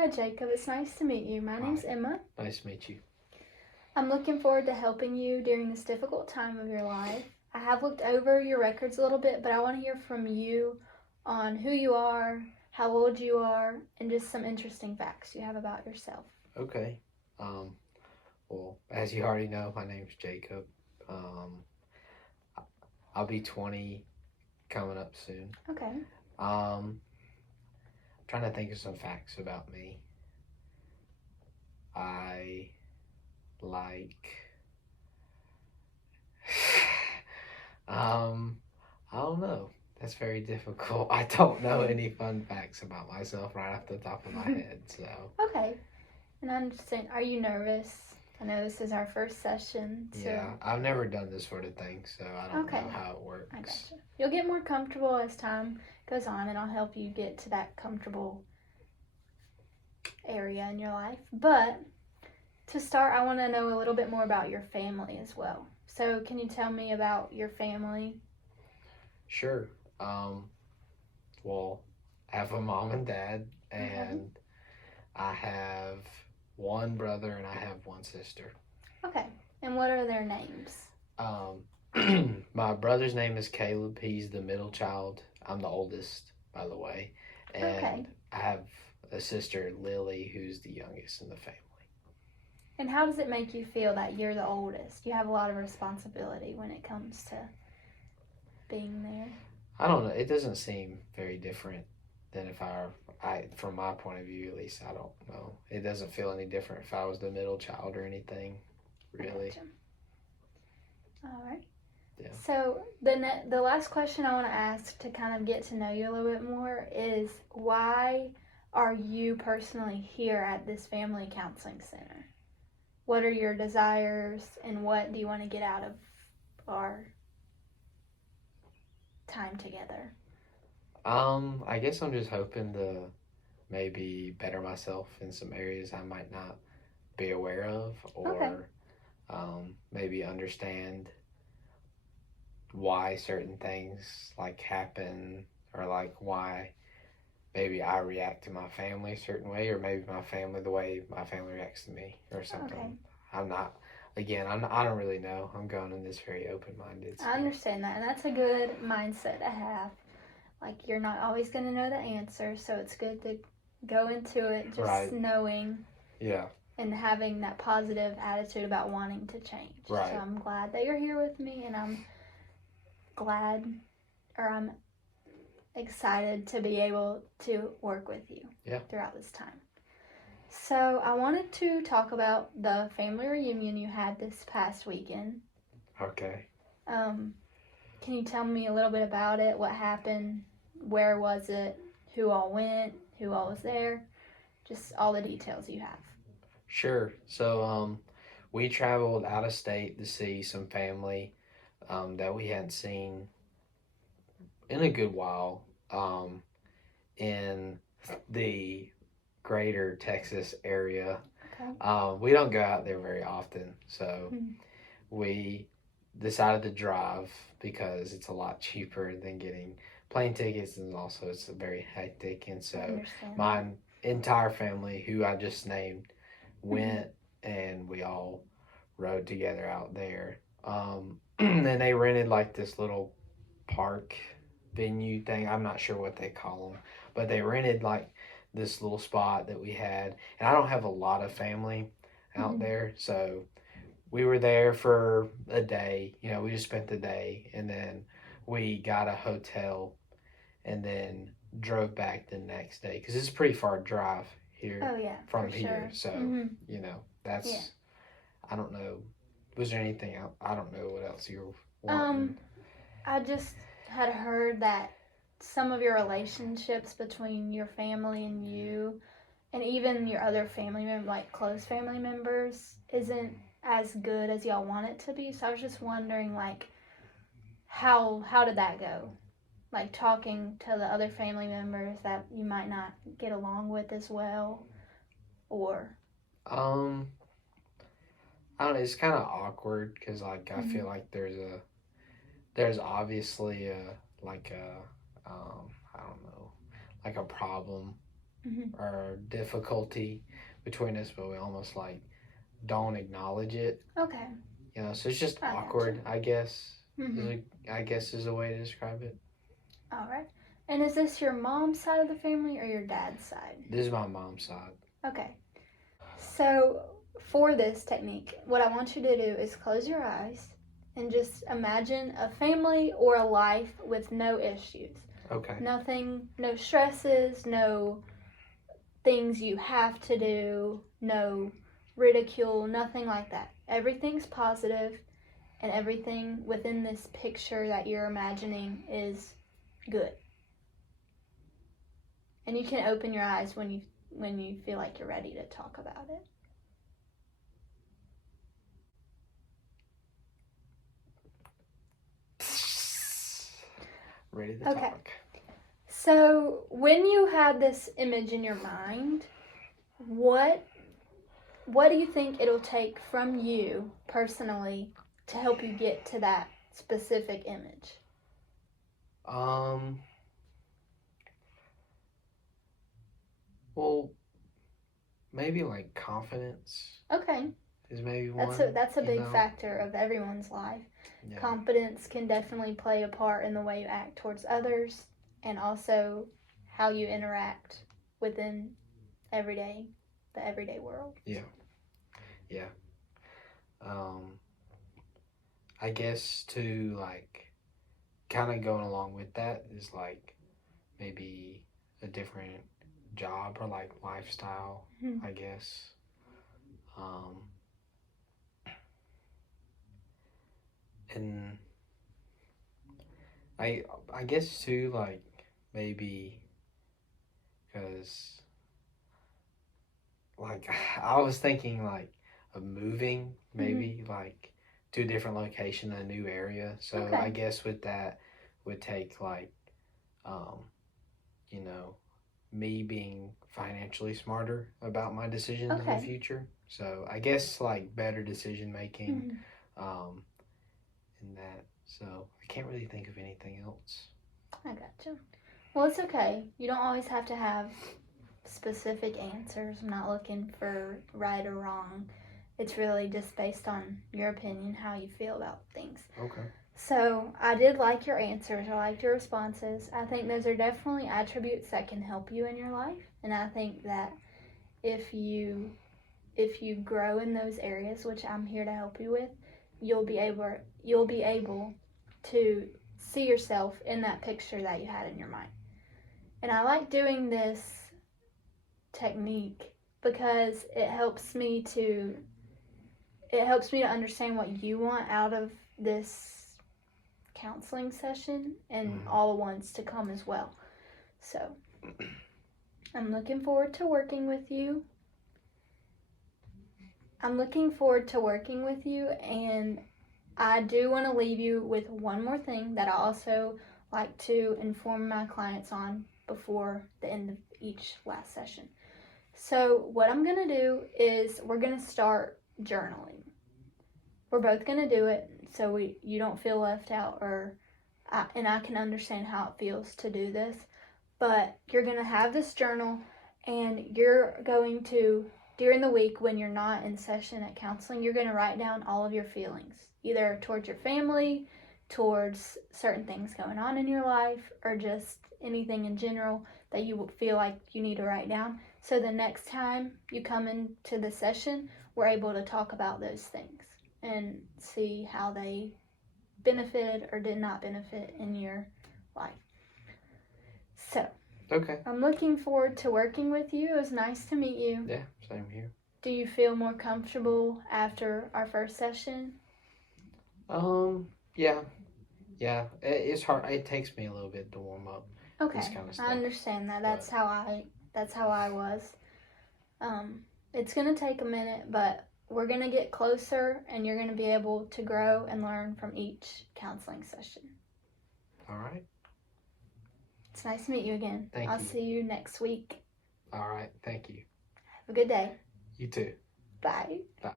Hi, Jacob. It's nice to meet you. My name's Hi, Emma. nice to meet you. I'm looking forward to helping you during this difficult time of your life. I have looked over your records a little bit, but I want to hear from you on who you are, how old you are, and just some interesting facts you have about yourself. Okay. Um, well, as you already know, my name's Jacob. Um, I'll be 20 coming up soon. Okay. I'm trying to think of some facts about me. I like, um, I don't know. That's very difficult. I don't know any fun facts about myself right off the top of my head. So, Okay. And I understand. Are you nervous? I know this is our first session. yeah, I've never done this sort of thing, so I don't Okay. know how it I works. gotcha. You'll get more comfortable as time goes on, and I'll help you get to that comfortable area in your life. But to start, I want to know a little bit more about your family as well. So, can you tell me about your family? Sure. Um, Well, I have a mom and dad, Okay. and I have one brother and I have one sister. Okay. And what are their names? My brother's name is Caleb. He's the middle child. I'm the oldest, by the way. Okay. And I have a sister, Lily, who's the youngest in the family. And how does it make you feel that you're the oldest? You have a lot of responsibility when it comes to being there. I don't know. It doesn't seem very different than if from my point of view, at least, I don't know. It doesn't feel any different if I was the middle child or anything, really. Gotcha. All right. Yeah. So the last question I want to ask to kind of get to know you a little bit more is why are you personally here at this family counseling center? What are your desires and what do you want to get out of our time together? I guess I'm just hoping to maybe better myself in some areas I might not be aware of, Okay. or maybe understand why certain things like happen, or like why maybe I react to my family a certain way, or maybe my family the way my family reacts to me, or Okay. something. I'm not. Again, I don't really know. I'm going in this very open minded. So. I understand that, and that's a good mindset to have. Like, you're not always going to know the answer, so it's good to go into it just Right. knowing. Yeah. And having that positive attitude about wanting to change. Right. So I'm glad that you're here with me, and I'm excited to be able to work with you throughout this time. So I wanted to talk about the family reunion you had this past weekend. Okay. Can you tell me a little bit about it? What happened? Where was it? Who all went? Who all was there? Just all the details you have. Sure. So, we traveled out of state to see some family that we hadn't seen in a good while in the greater Texas area. Okay. We don't go out there very often, so we decided to drive because it's a lot cheaper than getting plane tickets, and also it's very hectic. And so my entire family, who I just named, went and we all rode together out there. And they rented like this little park venue thing. I'm not sure what they call them, but they rented like this little spot that we had. And I don't have a lot of family out there, so we were there for a day. You know, we just spent the day, and then we got a hotel, and then drove back the next day because it's a pretty far drive here from here. Sure. So you know that's I don't know. Was there anything else? I don't know what else you were wanting. I just had heard that some of your relationships between your family and you, and even your other family members, like close family members, isn't as good as y'all want it to be. So I was just wondering, like, how did that go? Like talking to the other family members that you might not get along with as well, or Um, I don't know. It's kind of awkward because like I feel like there's obviously a like a I don't know, like a problem or difficulty between us, but we almost like don't acknowledge it. Okay. So it's just I awkward, gotcha. I guess. Mm-hmm. Is a way to describe it. All right. And is this your mom's side of the family or your dad's side? This is my mom's side. Okay. So for this technique, what I want you to do is close your eyes and just imagine a family or a life with no issues. Okay. Nothing, no stresses, no things you have to do, no ridicule, nothing like that. Everything's positive, and everything within this picture that you're imagining is good. And you can open your eyes when you feel like you're ready to talk about it. Ready to talk. So when you had this image in your mind, what do you think it'll take from you personally to help you get to that specific image? Well, maybe like confidence. Okay. Is maybe one. That's a big factor of everyone's life. Yeah. Confidence can definitely play a part in the way you act towards others, and also how you interact within the everyday world. Yeah. I guess to like kind of going along with that is like maybe a different job or like lifestyle, I guess. And I guess too, like maybe because like I was thinking like of moving maybe like to a different location, a new area. So Okay. I guess with that would take like me being financially smarter about my decisions in the future. So I guess like better decision making in that. So I can't really think of anything else. I gotcha. Well, it's okay. You don't always have to have specific answers. I'm not looking for right or wrong. It's really just based on your opinion, how you feel about things. Okay. So I did like your answers. I liked your responses. I think those are definitely attributes that can help you in your life. And I think that if you grow in those areas, which I'm here to help you with, you'll be able to see yourself in that picture that you had in your mind. And I like doing this technique because it helps me to understand what you want out of this counseling session and all the ones to come as well. So I'm looking forward to working with you. And I do want to leave you with one more thing that I also like to inform my clients on before the end of each last session. So what I'm going to do is we're going to start journaling. We're both going to do it so you don't feel left out, and I can understand how it feels to do this. But you're going to have this journal, and you're going to, during the week when you're not in session at counseling, you're going to write down all of your feelings, either towards your family, towards certain things going on in your life, or just anything in general that you feel like you need to write down. So the next time you come into the session, we're able to talk about those things and see how they benefited or did not benefit in your life. So, okay. I'm looking forward to working with you. It was nice to meet you. Yeah, same here. Do you feel more comfortable after our first session? Yeah. It's hard. It takes me a little bit to warm up. Okay, This kind of stuff. I understand that. That's how I was. It's gonna take a minute, but we're gonna get closer, and you're gonna be able to grow and learn from each counseling session. All right. It's nice to meet you again. Thank I'll you. see you next week. All right. Thank you. Have a good day. You too. Bye. Bye.